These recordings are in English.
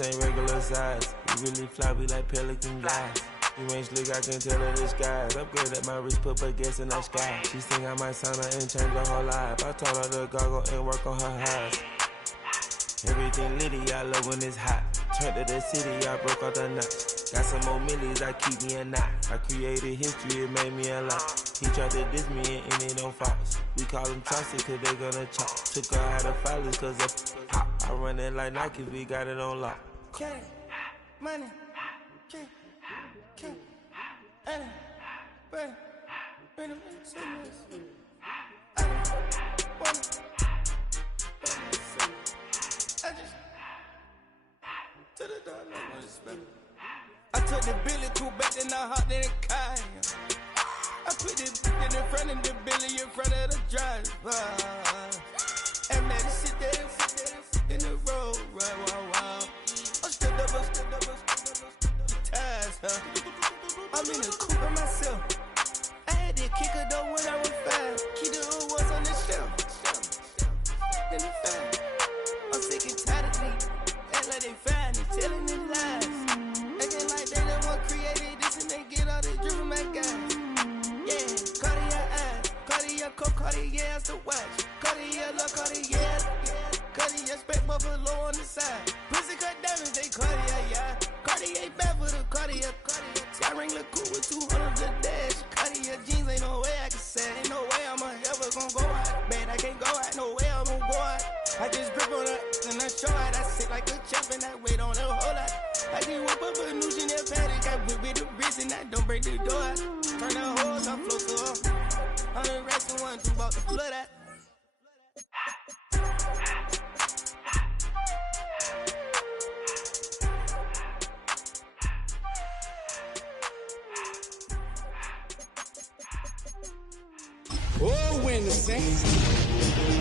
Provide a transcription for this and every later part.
Ain't regular size. You really fly, we like pelican guys. You ain't slick, I can tell her this guy. Upgrade at my wrist, put baguettes in the sky. She think I might sign her and change her whole life. I told her to goggle and work on her highs. Everything litty, I love when it's hot. Turned to the city, I broke out the notch. Got some more millies, I keep me a knot. I created history, it made me a lot. He tried to diss me and it don't false. We call them Chauncey cause they gonna chop. Took her out of filers cause of pop. I run it like Nike, we got it on lock. Cash, money, cash, money, bread, bread, I took the Billy cool back and I hopped in the car. I put the in front of the Billy in front of the driver. And man, sit there in the road, right, wow. I'm still double, ties, huh? I'm in the coupe by myself. I had to kick her though when I was 5. Keep the old ones on the shelf. In the file. I'm sick and tired of me. Act like they fine and telling them lies. Acting like they the one created this and they get all the driven my guys. Yeah, Cartier eyes, Cartier coat, Cartier as the watch. Cartier look, Cartier, Cartier spec buffalo on the side. Pussy cut diamonds, they Cartier, yeah. Cartier bad for the Cartier. Sky ring look cool with 200 the dash. Cartier jeans, ain't no way I can say. Ain't no way I'm ever gonna go out. Man, I can't go out, no way I'm gonna go out. I just grip on her and I show out. I sit like a champ and I wait on a whole lot. I just whip up a new Chanel paddock. I whip with the wrist and I don't break the door out. Turn the hose, I float to her. I'm the rest of one, two about the blood out. Oh, when the Saints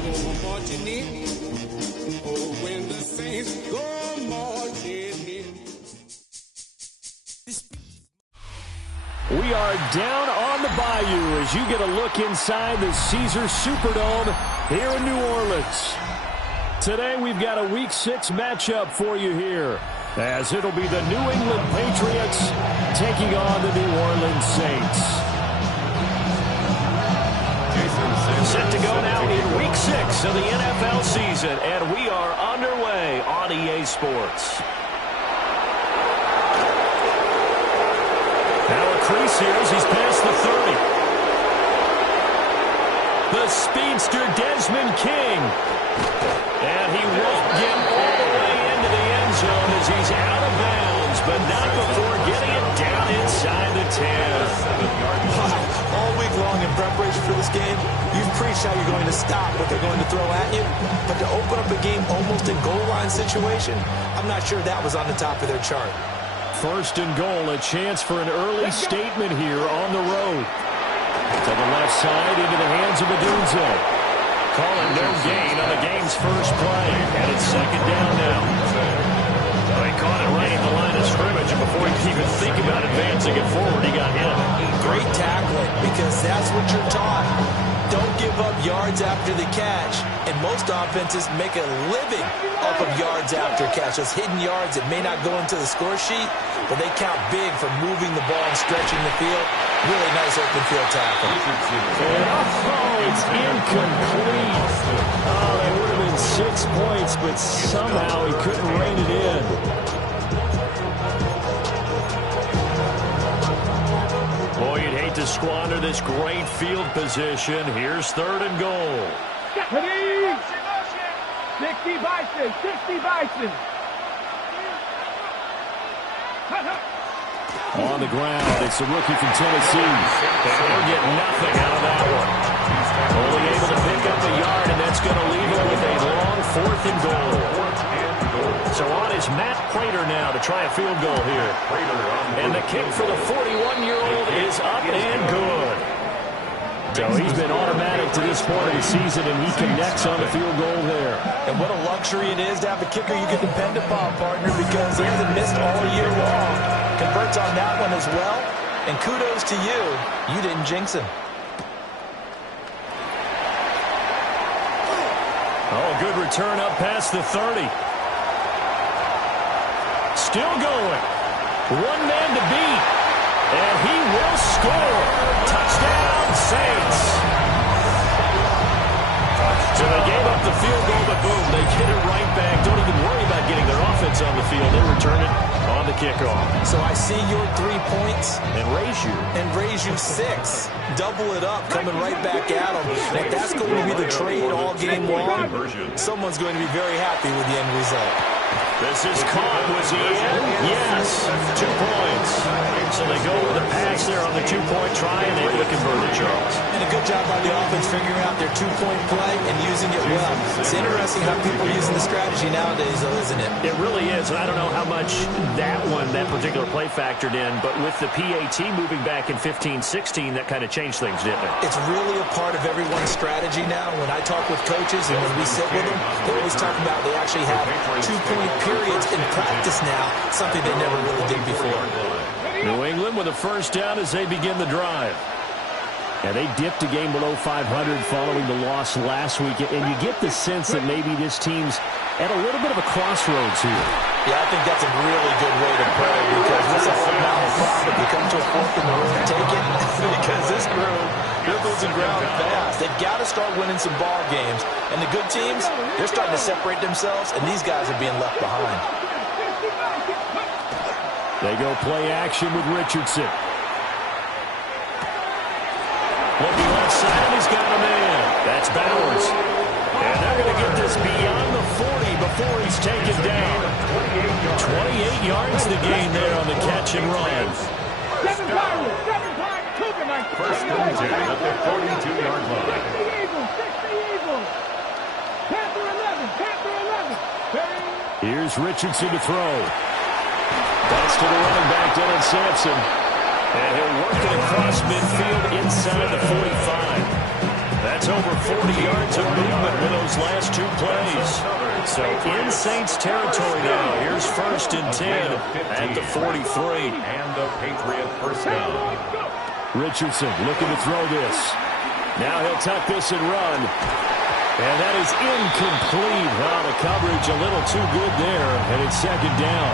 go marching in. Oh, when the Saints go marching in. We are down on the bayou as you get a look inside the Caesars Superdome here in New Orleans. Today we've got a Week 6 matchup for you here, as it'll be the New England Patriots taking on the New Orleans Saints. Set to go now in Week 6 of the NFL season, and we are underway on EA Sports. Now a crease here as he's past the 30. The speedster Desmond King. And he won't get all the way into the end zone as he's out of bounds, but not before getting it down inside the 10. All week long in preparation for this game, you've preached how you're going to stop what they're going to throw at you, but to open up a game almost in goal line situation, I'm not sure that was on the top of their chart. First and goal, a chance for an early statement here on the road. To the left side, into the hands of Odunze. Calling no gain on the game's first play, and it's second down now. Well, he caught it right at the line of scrimmage, and before he could even think about advancing it forward, he got hit. Great tackling, because that's what you're taught. Don't give up yards after the catch, and most offenses make a living off of yards after catch. Those hidden yards that may not go into the score sheet, but they count big for moving the ball and stretching the field. Really nice open field tackle. Oh, it's incomplete. Oh, that would have been 6 points, but somehow he couldn't rein it in. Boy, you'd hate to squander this great field position. Here's third and goal. 60 Bison. On the ground, it's a rookie from Tennessee. They'll get nothing out of that one. Only able to pick up a yard, and that's going to leave him with a long fourth and goal. So on is Matt Prater now to try a field goal here. And the kick for the 41-year-old is up and good. So he's been automatic to this point of the season, and he connects on the field goal there. And what a luxury it is to have a kicker you can depend upon, partner, because he hasn't missed all year long. Converts on that one as well. And kudos to you. You didn't jinx him. Oh, good return up past the 30. still going. One man to beat. And he will score. Touchdown, Saints. So they gave up the field goal, but boom, they get it right back. Don't even worry about getting their offense on the field. They return it on the kickoff. So I see your 3 points. And raise you 6. Double it up, coming right back at them. If that's going to be the trade all game long, someone's going to be very happy with the end result. This is caught. Was he in? Yes. 2 points. So they go with the pass there on the 2-point try and able to convert it, Charles. And a good job by the offense figuring out their 2-point play and using it well. It's interesting how people are using the strategy nowadays, though, isn't it? It really is, and I don't know how much that particular play factored in, but with the PAT moving back in 15-16, that kind of changed things, didn't it? It's really a part of everyone's strategy now. When I talk with coaches and when we sit with them, they always talk about they actually have 2-point periods in practice now, something they never really did before. New England with a first down as they begin the drive. And they dipped a game below 500 following the loss last week. And you get the sense that maybe this team's at a little bit of a crossroads here. Yeah, I think that's a really good way to put it because it's a phenomenal problem. You come to a fork in the road and take it because this group, they're losing ground fast. They've got to start winning some ball games. And the good teams, they're starting to separate themselves, and these guys are being left behind. They go play action with Richardson. Looking left side, and he's got a man. That's Bowers. And they're going to get this beyond the 40 before he's taken down. 28 yards to gain there on the catch and run. 7 times, Cougar Mike. First and 10 at the 42-yard line. 60 Eagles. Panther 11. Here's Richardson to throw. That's to the running back, Dylan Sampson. And he'll work it across midfield inside the 45. That's over 40 yards of movement with those last 2 plays. So in Saints territory now. Here's first and 10 at the 43. And the Patriot first down. Richardson looking to throw this. Now he'll tuck this and run. And that is incomplete. Well, the coverage a little too good there. And it's second down.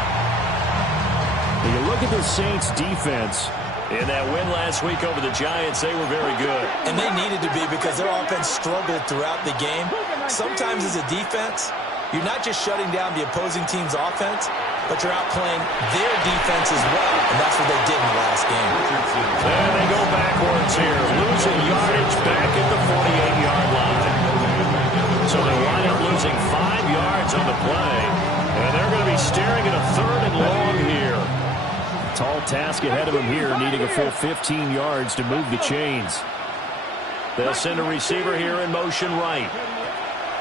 When you look at the Saints defense, in that win last week over the Giants, they were very good. And they needed to be because their offense struggled throughout the game. Sometimes as a defense, you're not just shutting down the opposing team's offense, but you're outplaying their defense as well. And that's what they did in the last game. And they go backwards here, losing yardage back at the 48-yard line. So they wind up losing 5 yards on the play. And they're going to be staring at a 3rd and long here. Tall task ahead of him here, needing a full 15 yards to move the chains. They'll send a receiver here in motion right.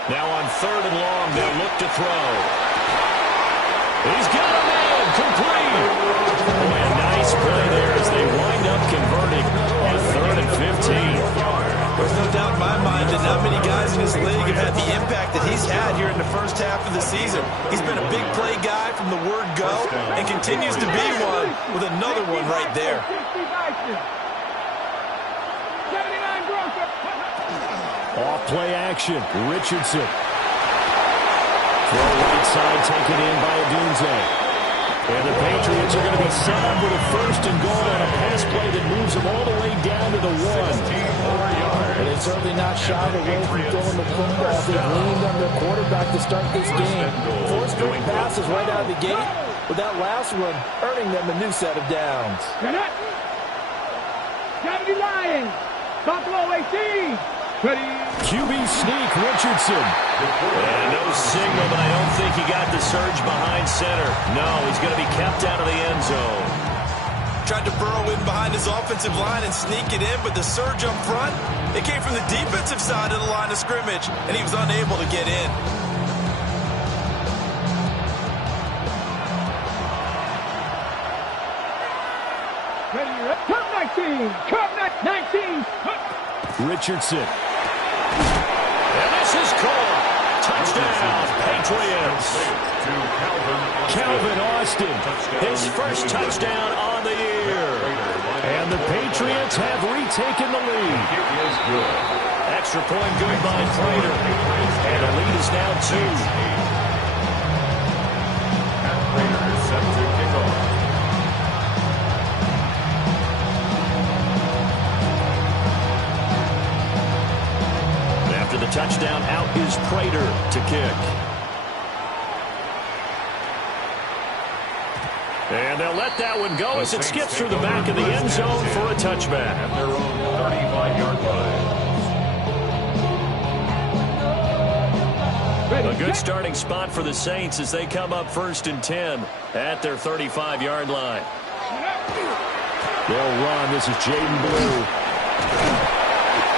Now on 3rd and long, they'll look to throw. He's got a man, complete. Boy, a nice play there as they wind up converting on 3rd and 15. There's no doubt in my mind that not many guys in this league have had the impact that he's had here in the first half of the season. He's been a big play guy from the word go and continues to be one with another one right there. Off play action, Richardson. Throw right side taken in by Odunze. And the Patriots are going to be set up with a 1st and goal on a pass play that moves them all the way down to the 1. And they're certainly not shied away from throwing the football. They've leaned on their quarterback to start this game. 4 straight passes right out of the gate, with that last one earning them a new set of downs. Kennedy Lions. Buffalo 18. QB sneak, Richardson. And no signal, but I don't think he got the surge behind center. No, he's going to be kept out of the end zone. Tried to burrow in behind his offensive line and sneak it in, but the surge up front, it came from the defensive side of the line of scrimmage, and he was unable to get in. Curve 19. Richardson. And this is caught. Touchdown, Patriots. Calvin Austin, his first touchdown on the year. And the Patriots have retaken the lead. Extra point good by Prater. And the lead is now 2. Prater is set to touchdown. Out is Prater to kick. And they'll let that one go as it skips through the back of the end zone for a touchback. At their own 35-yard line. A good starting spot for the Saints as they come up 1st and 10 at their 35-yard line. They'll run. This is Jaden Blue.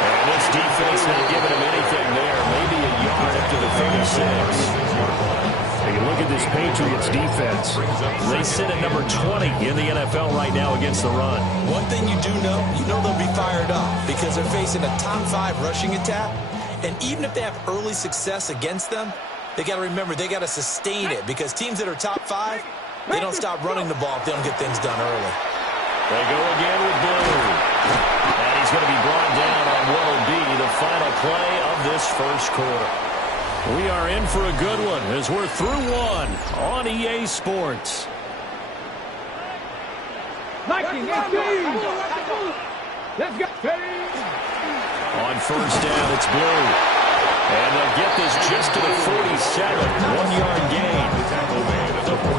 And this defense not giving him anything there. Maybe a yard up to the 36. Take a look at this Patriots defense. They sit at number 20 in the NFL right now against the run. One thing you do know, they'll be fired up because they're facing a top 5 rushing attack. And even if they have early success against them, they got to remember they got to sustain it because teams that are top 5, they don't stop running the ball if they don't get things done early. They go again with Blue. And he's going to be brought down on what will be the final play of this first quarter. We are in for a good one as we're through one on EA Sports. Let's go. On first down, it's Blue. And they'll get this just to the 47. 1-yard gain.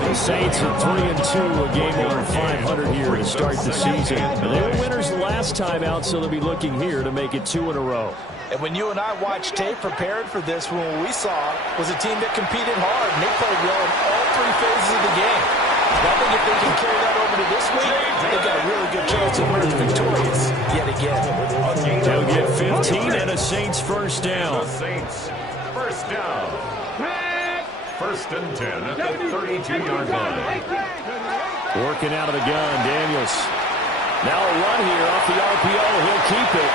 The Saints at 3-2, a game over 500 here to start the season. They were winners last time out, so they'll be looking here to make it 2 in a row. And when you and I watched tape prepared for this, what we saw was a team that competed hard, and they played well in all 3 phases of the game. I think if they can carry that over to this week, they've got a really good chance to emerge victorious yet again. They'll get 15 and a Saints first down. The Saints first down. 1st and 10 at the 32-yard line. Working out of the gun, Daniels. Now a run here off the RPO. He'll keep it.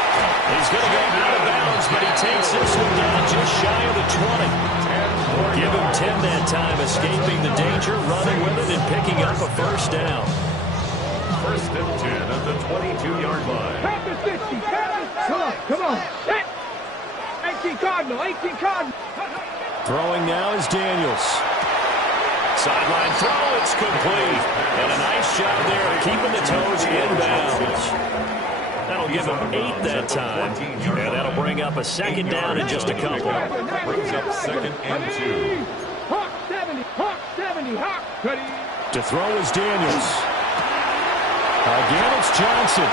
He's going to go out of bounds, but he takes this one down just shy of the 20. Give him 10 that time, escaping the danger, running with it, and picking up a first down. 1st and 10 at the 22-yard line. Come on. 18 Cardinal. Throwing now is Daniels. Sideline throw, it's complete. And a nice job there of keeping the toes inbounds. That'll give him 8 that time. And that'll bring up a 2nd down in just a couple. Brings up 2nd and 2. Hawk 70. To throw is Daniels. Again, it's Johnson.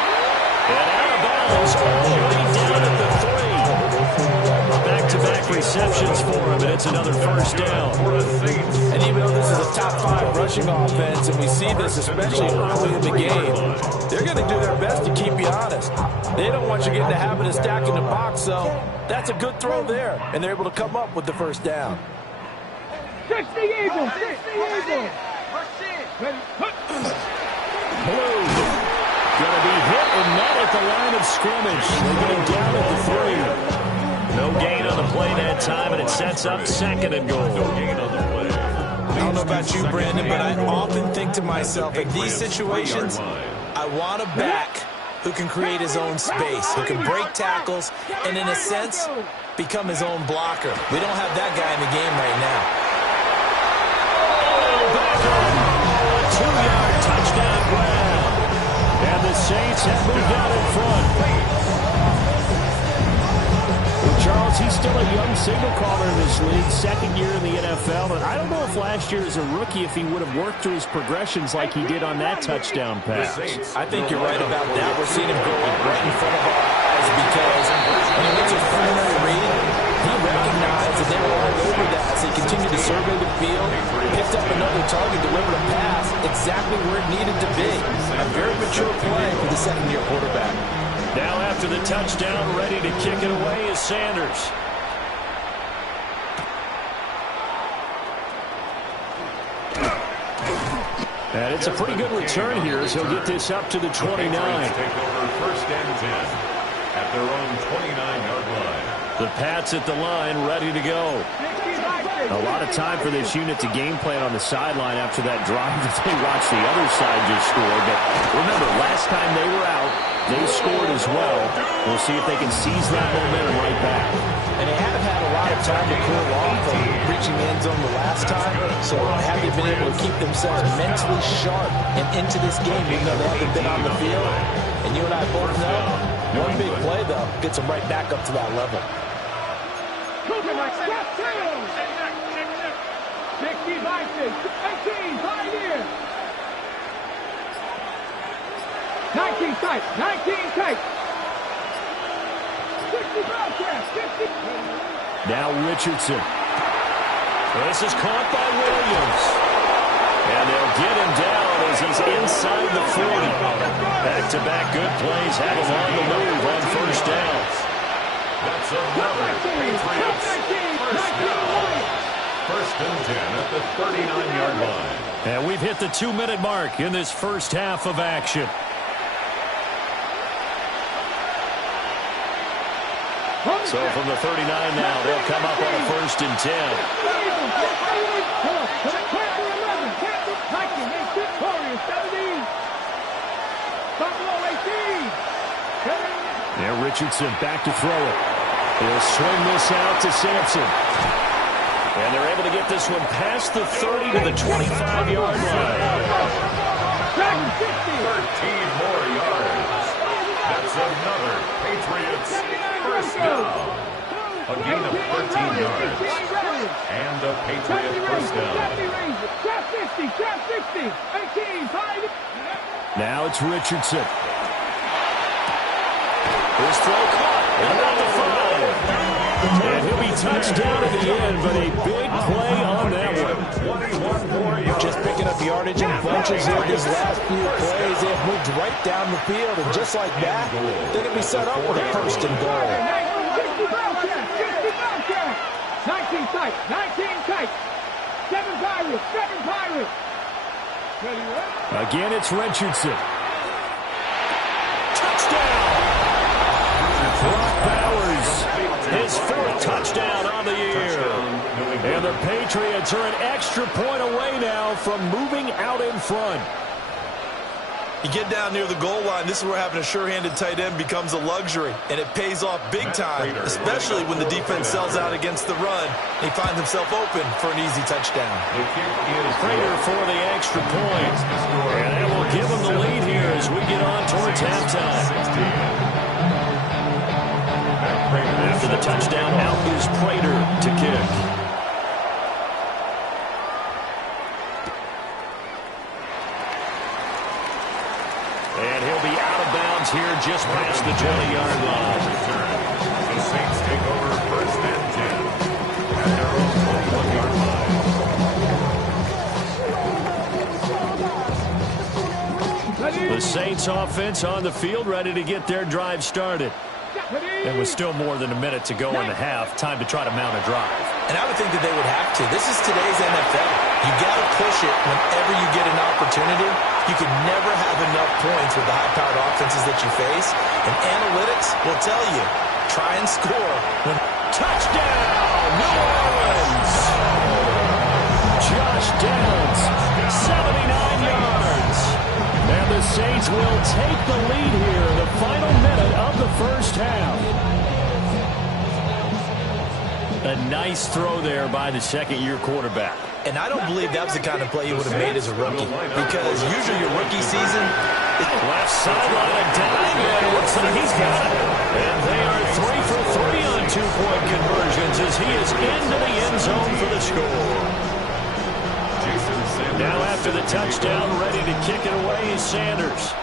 And out of bounds all the way down at the 3. Back-to-back receptions for him, and it's another first down. And even though this is a top 5 rushing offense, and we see this especially early in the game, they're going to do their best to keep you honest. They don't want you getting the habit of stacking the box, so that's a good throw there, and they're able to come up with the first down. 60 Eagles. Blue going to be hit and not at the line of scrimmage. They get him down at the 3. No gain on the play that time, and it sets up 2nd and goal. No gain on the play. I don't know about you, Brandon, but I often think to myself, in these situations, I want a back who can create his own space, who can break tackles, and in a sense, become his own blocker. We don't have that guy in the game right now. 2-yard touchdown grab. And the Saints have moved out in front. Charles, he's still a young signal caller in this league, 2nd year in the NFL, but I don't know if last year as a rookie if he would have worked through his progressions like he did on that touchdown pass. I think you're right about that. We're seeing him go right in front of our eyes because when he gets a preliminary rating, he recognized that they were all over that as he continued to survey the field, picked up another target, delivered a pass exactly where it needed to be. A very mature play for the 2nd-year quarterback. Now after the touchdown, ready to kick it away is Sanders. And it's a pretty good return here as he'll get this up to the 29. Take over 1st and 10 at their own 29-yard line. The Pats at the line, ready to go. A lot of time for this unit to game plan on the sideline after that drive that they watched the other side just score. But remember, last time they were out, they scored as well. We'll see if they can seize that momentum right back. And they haven't had a lot of time to cool off from reaching the end zone the last time. So have they been able to keep themselves mentally sharp and into this game even though they haven't been on the field? And you and I both know, one big play, though, gets them right back up to that level. Cougar, my step 2. 60 Vikings. 18, Pioneer. 19 tight. 19 tight. 60 Bellcraft. 50. Now Richardson. This is caught by Williams. And they'll get him down as he's inside the 40. Back-to-back good plays have him on the move on first downs. That's another Patriots first down. First and 10 at the 39-yard line. And we've hit the 2-minute mark in this first half of action. So from the 39 now, they'll come up on a first and 10. Now Richardson back to throw it. He'll swing this out to Sampson. And they're able to get this one past the 30 to the 25-yard line. 13 more yards. That's another Patriots first down. A gain of 13 yards. And a Patriot first down. Now it's Richardson. His throw caught. About the 5. And he'll be touched down at the end, but a big play on that one. Just picking up yardage in bunches here these last few plays. They've moved right down the field, and just like that, they can be set up with a first and goal. 19 tight, 19 tight. 7 Pirates, 7 Pirates. Again, it's Richardson. Touchdown! Brock Bowers, his 4th touchdown on the year. And the Patriots are an extra point away now from moving out in front. You get down near the goal line, this is where having a sure-handed tight end becomes a luxury, and it pays off big time, especially when the defense sells out against the run. He finds himself open for an easy touchdown. Prater for the extra point. And that will give him the lead here as we get on towards halftime. After the touchdown, out is Prater to kick. And he'll be out of bounds here just past the 20-yard line. The Saints take over first and 10 at their own 21-yard line. The Saints offense on the field, ready to get their drive started. And with still more than a minute to go in the half, time to try to mount a drive. And I would think that they would have to. This is today's NFL. You got to push it whenever you get an opportunity. You can never have enough points with the high-powered offenses that you face. And analytics will tell you, try and score. Touchdown, New Orleans! Josh Downs, 79 yards. And the Saints will take the lead here in the final minute of the first half. A nice throw there by the second-year quarterback. And I don't believe that was the kind of play he would have made as a rookie. Because usually your rookie season... Left sideline, a dive, and it looks like he's got it. And they are 3 for 3 on two-point conversions as he is into the end zone for the score. Now after the touchdown, ready to kick it away is Sanders.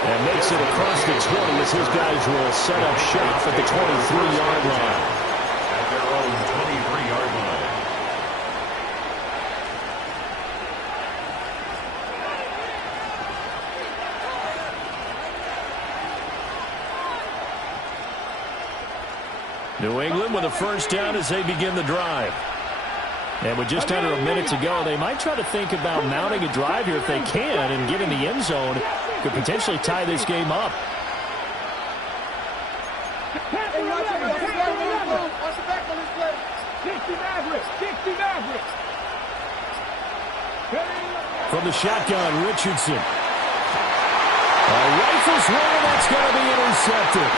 And makes it across the 20 as his guys will set up shop at the 23-yard line. At their own 23-yard line. New England with a first down as they begin the drive. And with just under a minute to go, they might try to think about mounting a drive here if they can and get in the end zone. Could potentially tie this game up. From the shotgun, Richardson. Rifles one, that's going to be intercepted.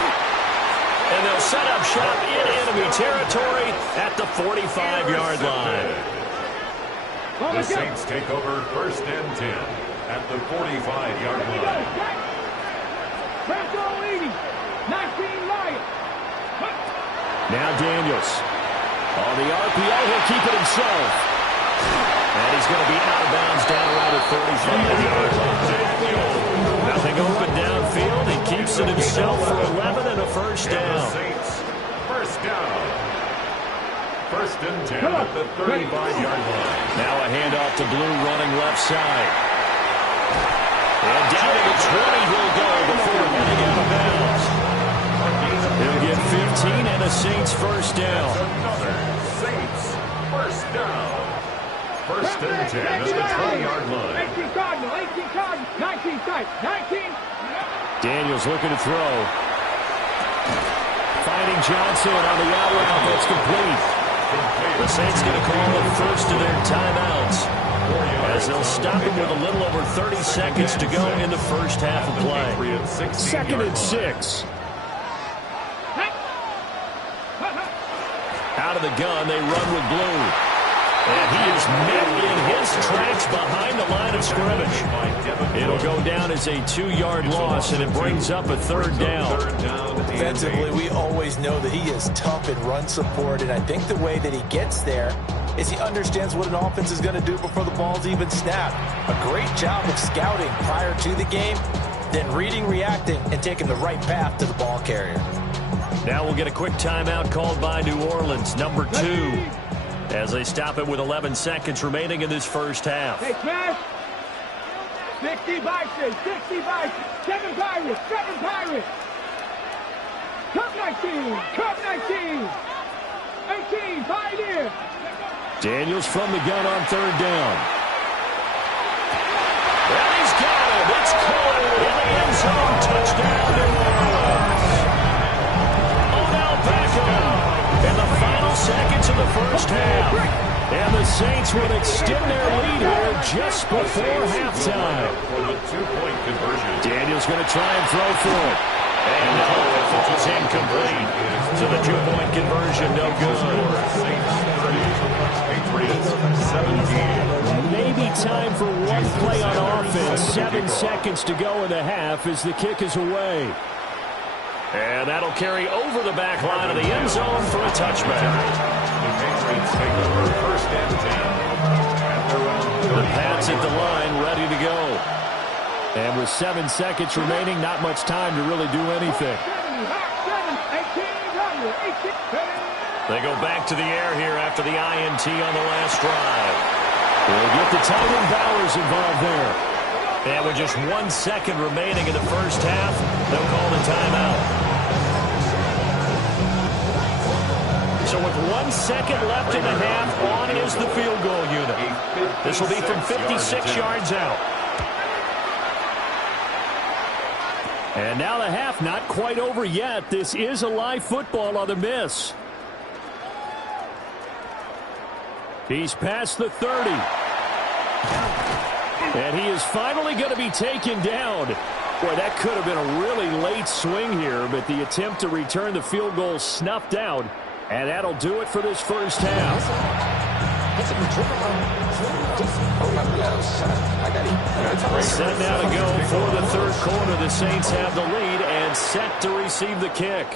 And they'll set up shop in enemy territory at the 45-yard line. The Saints take over first and 10 at the 45-yard line. Now Daniels. On the RPO, he'll keep it himself. And he's going to be out of bounds down around the 35-yard line. Nothing open downfield. He keeps it himself for 11 and a first down. First down. First and 10 at the 35-yard line. Now a handoff to Blue running left side. And down to the 20 he'll go before heading out of bounds. He'll get 15 and a Saints first down. Another Saints first down. First and 10 at the 20-yard line. 18 Cardinal, 19 tight, 19. Daniels looking to throw. Finding Johnson on the out route. That's complete. The Saints going to call it first of their timeouts, as they'll stop him with a little over 30 seconds to go in the first half of play. Second and 6. Out of the gun, they run with Blue. And he is met in his tracks behind the line of scrimmage. It'll go down as a 2-yard loss, and it brings up a third down. Defensively, we always know that he is tough in run support, and I think the way that he gets there is he understands what an offense is going to do before the ball's even snapped. A great job of scouting prior to the game, then reading, reacting, and taking the right path to the ball carrier. Now we'll get a quick timeout called by New Orleans, number 2, as they stop it with 11 seconds remaining in this first half. Hey, Cash. 60 Bison, 7 Pirates. Cup 19. 18, Pioneer. Daniels from the gun on third down. And he's got him. It's caught in the end zone. Touchdown, New Orleans. Odell Beckham in the final seconds of the first half. And the Saints would extend their lead here just before halftime. For the 2-point conversion. Daniels going to try and throw for it. And no, it falls incomplete. So the 2-point conversion, no good. Patriots 17. Maybe time for one play on offense. 7 seconds to go in the half as the kick is away. And that'll carry over the back line of the end zone for a touchback. The Patriots take over first and 10. At their own The Pats at the line, ready to go. And with 7 seconds remaining, not much time to really do anything. They go back to the air here after the INT on the last drive. We'll get the tight end Bowers involved there. And with just 1 second remaining in the first half, they'll call the timeout. So with 1 second left in the half, on is the field goal unit. This will be from 56 yards out. And now the half not quite over yet. This is a live football on the miss. He's past the 30. And he is finally going to be taken down. Boy, that could have been a really late swing here, but the attempt to return the field goal snuffed out. And that'll do it for this first half. Set now to go for the third quarter. The Saints have the lead and set to receive the kick.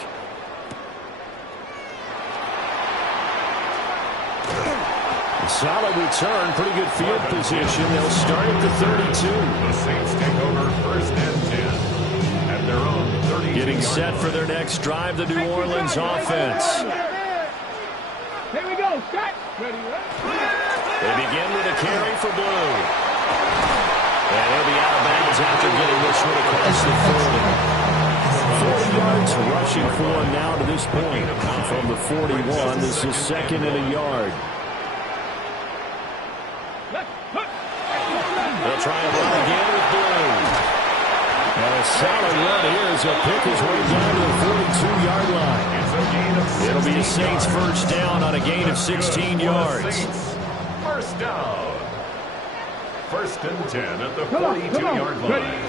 Solid return, pretty good field position. They'll start at the 32. The Saints take over first and 10 at their own 30. Getting set for their next drive, the New Orleans offense. Here we go, Scott. Ready. They begin with a carry for Blue. And he'll be out of bounds after getting this one across the 40. 40 yards rushing for him now to this point. From the 41, this is second and a yard. They'll try and run again with Blue. And a solid run here as he'll pick his way down to the 42-yard line. It'll be a Saints first down on a gain of 16 yards. First down. First and 10 at the 42-yard line.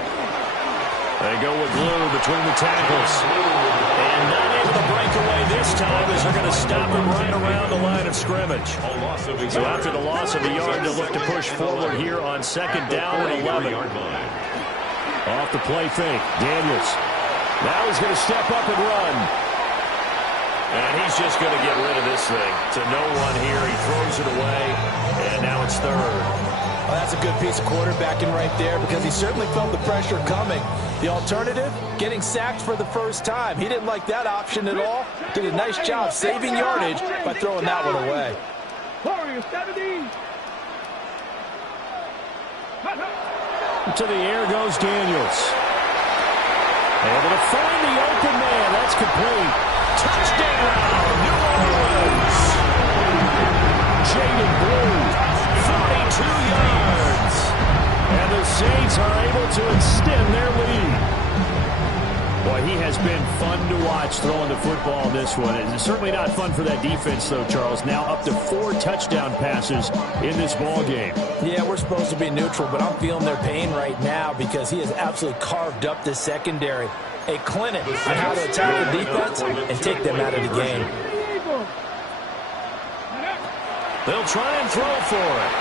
They go with Blue between the tackles. And not able to break away this time as they're going to stop him right around the line of scrimmage. So after the loss of a yard, they'll look to push forward here on second down and 11. Off the play fake, Daniels. Now he's going to step up and run. And he's just going to get rid of this thing to no one here. He throws it away, and now it's third. Well, that's a good piece of quarterbacking right there because he certainly felt the pressure coming. The alternative, getting sacked for the first time. He didn't like that option at all. Did a nice job saving yardage by throwing that one away. To the air goes Daniels. Able to find the open man. That's complete. Touchdown, New Orleans. Jaden Blue, 42 yards. And the Saints are able to extend their lead. Boy, he has been fun to watch throwing the football in this one. It's certainly not fun for that defense, though, Charles. Now up to 4 touchdown passes in this ball game. Yeah, we're supposed to be neutral, but I'm feeling their pain right now because he has absolutely carved up this secondary. A clinic on how to attack the defense and take them out of the game. They'll try and throw for it.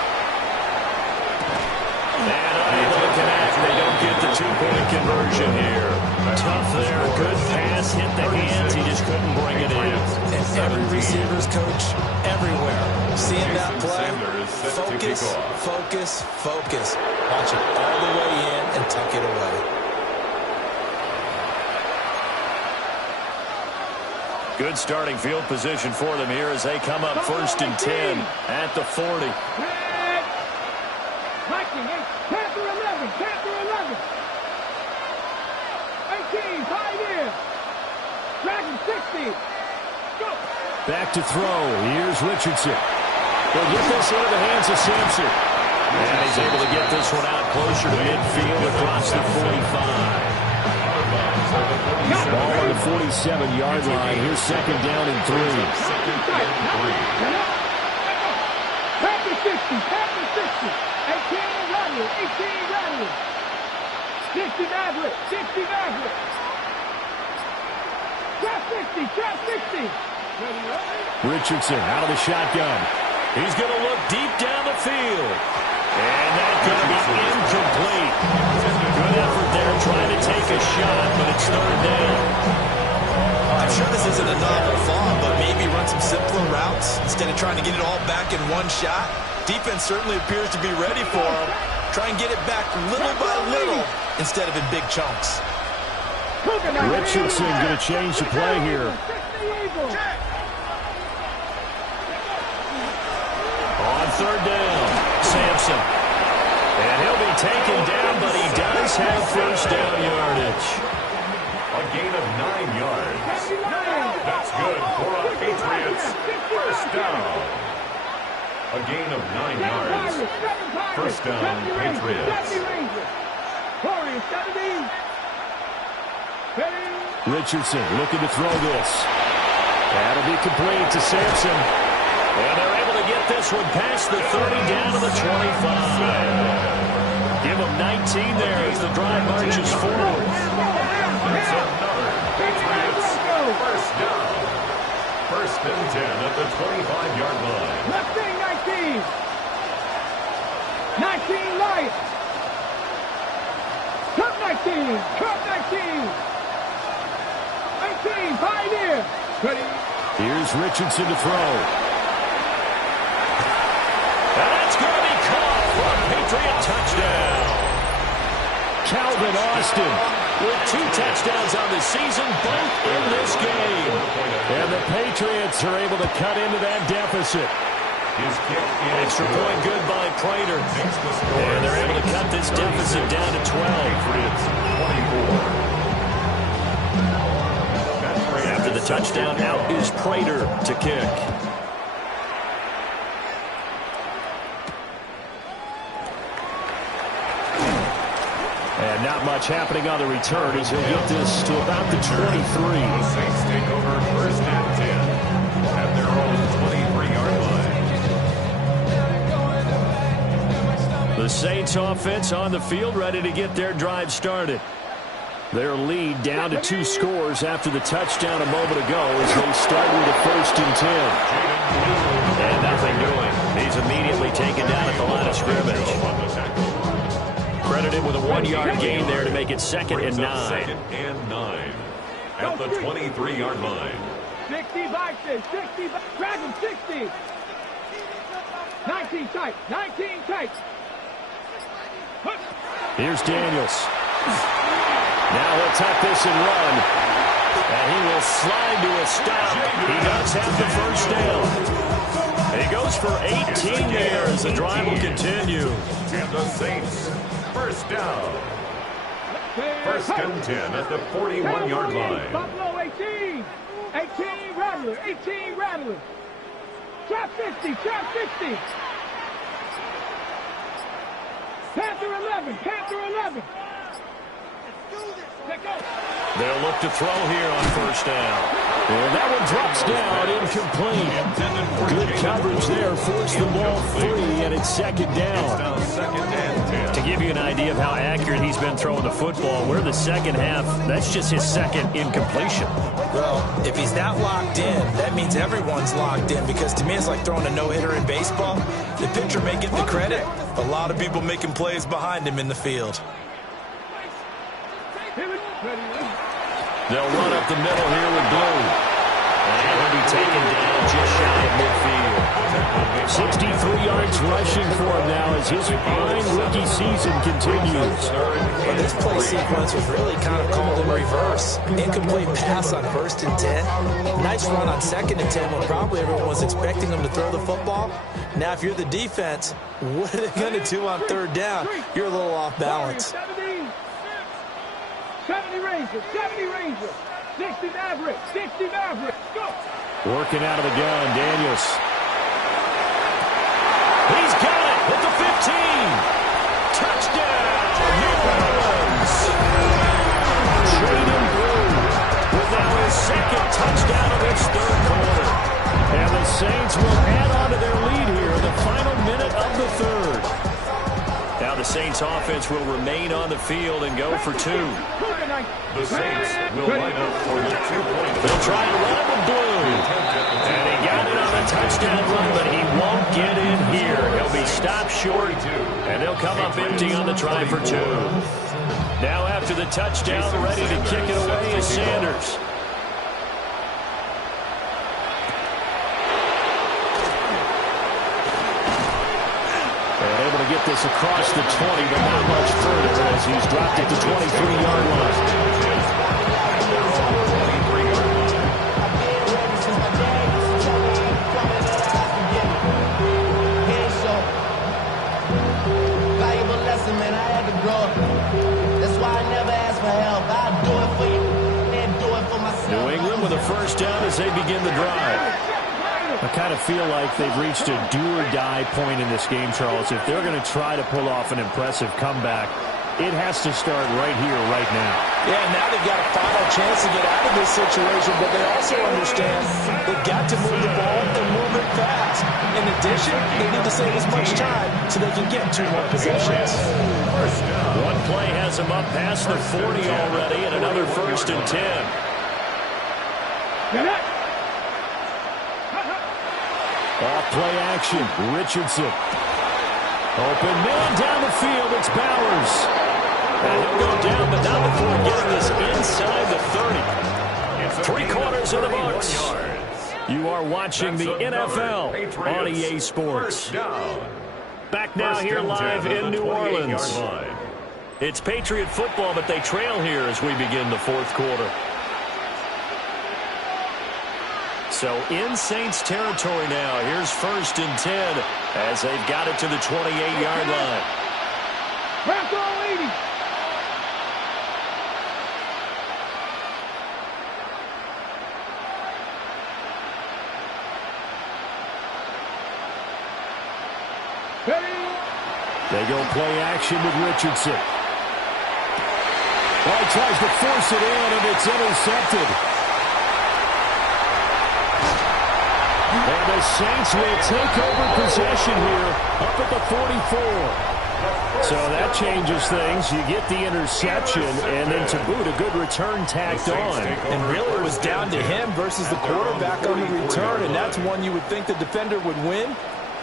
And unable to connect. They don't get the 2-point conversion here. Tough there. Good pass. Hit the hands. He just couldn't bring it in. And every receiver's coach everywhere. Seeing that play. Focus, focus, focus. Watch it all the way in and tuck it away. Good starting field position for them here as they come up 1st and 10 at the 40. Panther 11, Panther 11. 18, 5 in. Dragon 60. Go. Back to throw. Here's Richardson. They'll get this into the hands of Sampson. And he's able to get this one out closer to midfield across the 45. Ball on the 47-yard line. Here's 2nd down and 3. Panther 60, Panther 60. 18 Radley, 18 Radley. 60 Maverick, 60 Maverick. Trap 60, Trap 60. Richardson out of the shotgun. He's going to look deep down the field. And that's going to be incomplete. Good effort there trying to take a shot, but it's 3rd down. I'm sure this isn't a novel thought, but maybe run some simpler routes instead of trying to get it all back in one shot. Defense certainly appears to be ready for him. Try and get it back little by little instead of in big chunks. Richardson going to change the play here. On 3rd down, Sampson. And he'll be taken down, but he does have 1st down yardage. A gain of 9 yards. That's good for our Patriots. 1st down. A gain of 9 yards. 1st down, Patriots. Richardson looking to throw this. That'll be complete to Sampson. And they're able to get this one past the 30 down to the 25. Give them 19 there as the drive marches forward. That's another Patriots 1st down. 1st and 10 at the 25-yard line. Left wing 19. 19 Lions. Cup 19. Cup 19. 18, 5 in. Ready. Here's Richardson to throw. And that's going to be caught for a Patriot touchdown. Calvin Austin with 2 touchdowns on the season, both in this game. And the Patriots are able to cut into that deficit. Extra point good by Prater. And they're able to cut this deficit down to 12. After the touchdown, out is Prater to kick. And not much happening on the return as he'll get this to about the 23. The Saints take over 1st and 10 at their own 23-yard line. The Saints offense on the field ready to get their drive started. Their lead down to 2 scores after the touchdown a moment ago as they start with a 1st and 10. And nothing doing. He's immediately taken down at the line of scrimmage. Credited with a 1-yard gain there to make it 2nd and 9. 2nd and 9 at the 23-yard line. 60 back there, 60 back. Drag him, 60. 19 tight, 19 tight. Here's Daniels. Now he'll tuck this and run. And he will slide to a stop. He does have the 1st down. He goes for 18 there as the drive will continue. And the Saints, 1st down. 1st and 10 at the 41-yard line. Buffalo 18. 18 Rattler, 18 Rattler. Trap 50, trap 50. Panther 11, Panther 11. They'll look to throw here on 1st down. And that one drops down, incomplete. Good coverage there, forced the ball free, and it's 2nd down. 2nd and 10. To give you an idea of how accurate he's been throwing the football, we're the 2nd half. That's just his 2nd incompletion. Well, if he's not locked in, that means everyone's locked in, because to me it's like throwing a no-hitter in baseball. The pitcher may get the credit, a lot of people making plays behind him in the field. They'll run up the middle here with Blue. And he'll be taken down just shy of midfield. 63 yards rushing for him now as his fine rookie season continues. Well, this play sequence was really kind of called in reverse. Incomplete pass on 1st and 10. Nice run on 2nd and 10 when probably everyone was expecting him to throw the football. Now, if you're the defense, what are they going to do on 3rd down? You're a little off balance. 70 Rangers, 70 Rangers. 60 Maverick, 60 Maverick. Go! Working out of the gun, Daniels. He's got it at the 15. Touchdown, New Orleans. Jaden Blue with now his 2nd touchdown of his 3rd quarter. And the Saints will add on to their lead here in the final minute of the 3rd. Now the Saints offense will remain on the field and go for 2. The Saints will line up for the 2-point. They'll try to run with Blue. And he got it on the touchdown run, but he won't get in here. He'll be stopped short, and they'll come up empty on the try for 2. Now after the touchdown, ready to kick it away is Sanders. Get this across the 20, but not much further as he's dropped it to 23-yard line. Valuable lesson, man. I had to grow up. That's why I never ask for help. I'll do it for you and do it for myself. New England with a 1st down as they begin the drive. I kind of feel like they've reached a do-or-die point in this game, Charles. If they're going to try to pull off an impressive comeback, it has to start right here, right now. Yeah, now they've got a final chance to get out of this situation, but they also understand they've got to move the ball and move it fast. In addition, they need to save as much time so they can get 2 more possessions. One play has them up past the 40 already, and another 1st and 10. Off play action, Richardson. Open man down the field, it's Bowers. And he'll go down, but not before getting this inside the 30. 3/4 of the books. You are watching the NFL on EA Sports. Back now here live in New Orleans. It's Patriot football, but they trail here as we begin the 4th quarter. So in Saints territory now. Here's 1st and 10 as they've got it to the 28-yard line. They go play action with Richardson. Well, he tries to force it in, and it's intercepted. And the Saints will take over possession here up at the 44. So that changes things. You get the interception, and then to boot, a good return tacked on. And really it was down to him versus the quarterback on the return, and that's one you would think the defender would win.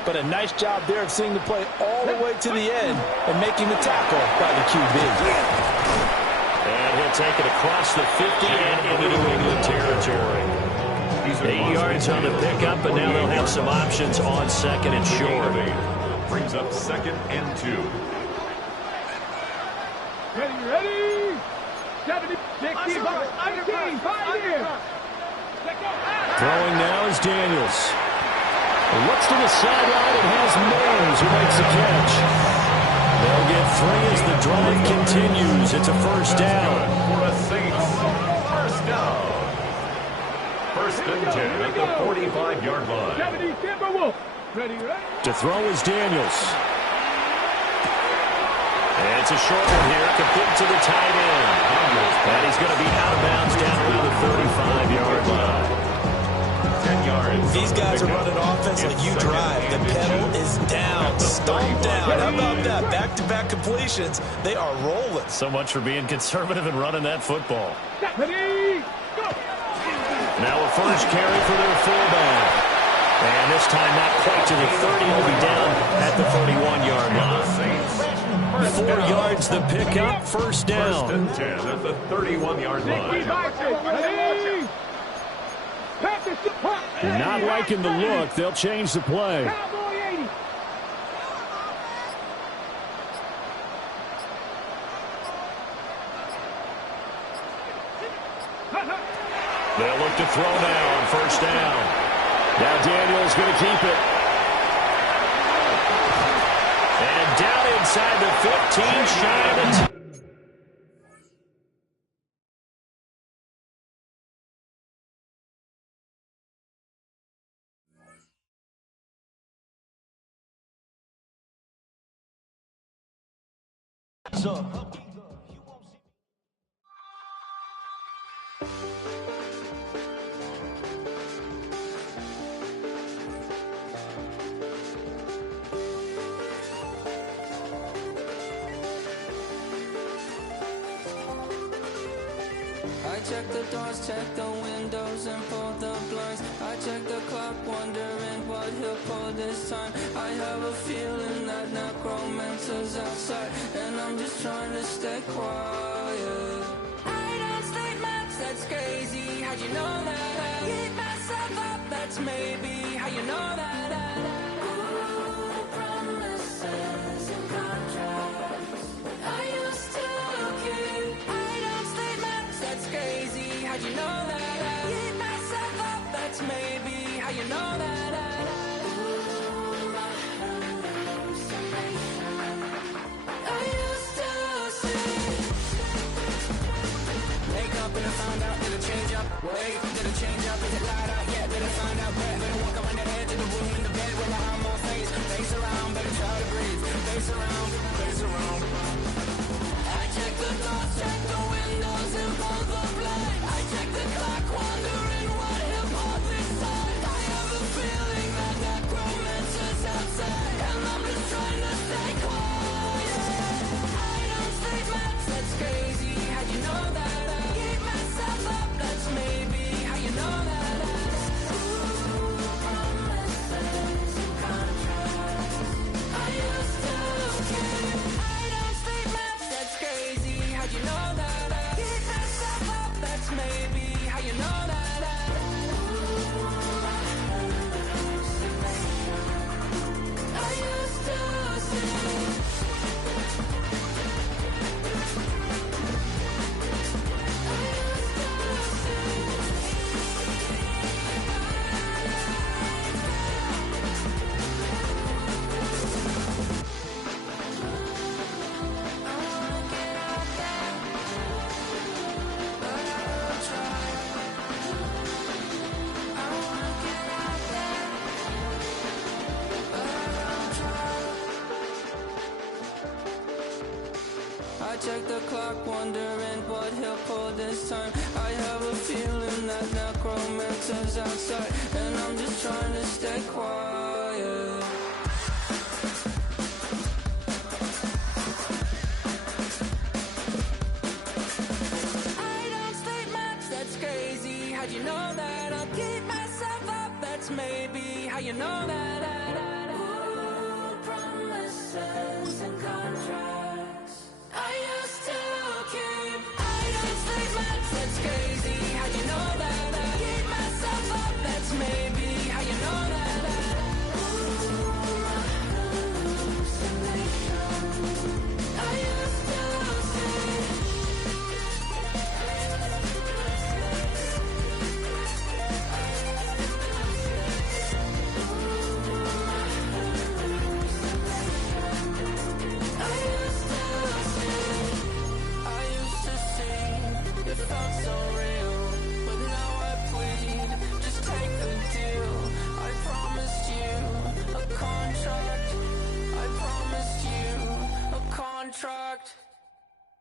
But a nice job there of seeing the play all the way to the end and making the tackle by the QB. And he'll take it across the 50 and into New England territory. 8 yards on the pickup, but now they'll have some options on second and short. Brings up 2nd and 2. Ready? 70, 65, 19, 5 here. Throwing now is Daniels. Looks to the sideline and has Mims who makes the catch. They'll get 3 as the drive continues. It's a first down. For the Saints, first down. 1st and 10 at the 45-yard line. 70, Timberwolf. Ready? To throw is Daniels. And it's a short one here, complete to the tight end. And he's going to be out of bounds down around the 35-yard line. 10 yards. These guys are running offense like you drive. The pedal is down, stomped down. How about that? Back-to-back completions. They are rolling. So much for being conservative and running that football. Ready? Go. Now a first carry for their fullback. And this time not quite to the 30. He'll be down at the 31-yard line. 4 yards the pickup, first down. 1st and 10 at the 31-yard line. Ready? Not liking the look. They'll change the play. Cowboy 80. They'll look to throw now on first down. Now Daniels going to keep it. And down inside the 15, shy of the 10. I check the doors, check the windows, and pull the blinds. I check the clock, wondering what he'll pull this time. I have a feeling that necromancer's outside, and I'm just trying to stay quiet. I don't state maps, that's crazy. How'd you know that? Keep myself up, that's maybe how you know that. Ooh, promises and contracts. I used to keep. I don't state maps, that's crazy. How'd you know that? Keep myself up, that's maybe how you know that. Ooh, my hallucination. I used to see. Wake up and I found out, did it change up? Wait, did it change up? Is it light out? Yeah, did it find out? Better walk around the edge of the room in the bed with my arm on face. Face around, better try to breathe. Face around, face around. I check the doors, check the windows, and pull the blind. I check the clock, wondering what he'll pull this time. I have a feeling that necromancer's outside, and I'm just trying to stay quiet. I don't state maps, that's crazy. How'd you know that? Keep myself up, that's maybe how you know that. Ooh, promises and contracts. I used to keep. I don't state maps, that's crazy. How'd you know that? Keep myself up, that's maybe how you know that. Ooh, my hallucination. I used to see. I check the clock, wondering what he'll pull this time. I have a feeling that necromancer's outside, and I'm just trying to stay quiet. how you know that? Ooh, promises and contracts. I used to keep items like my touch crazy.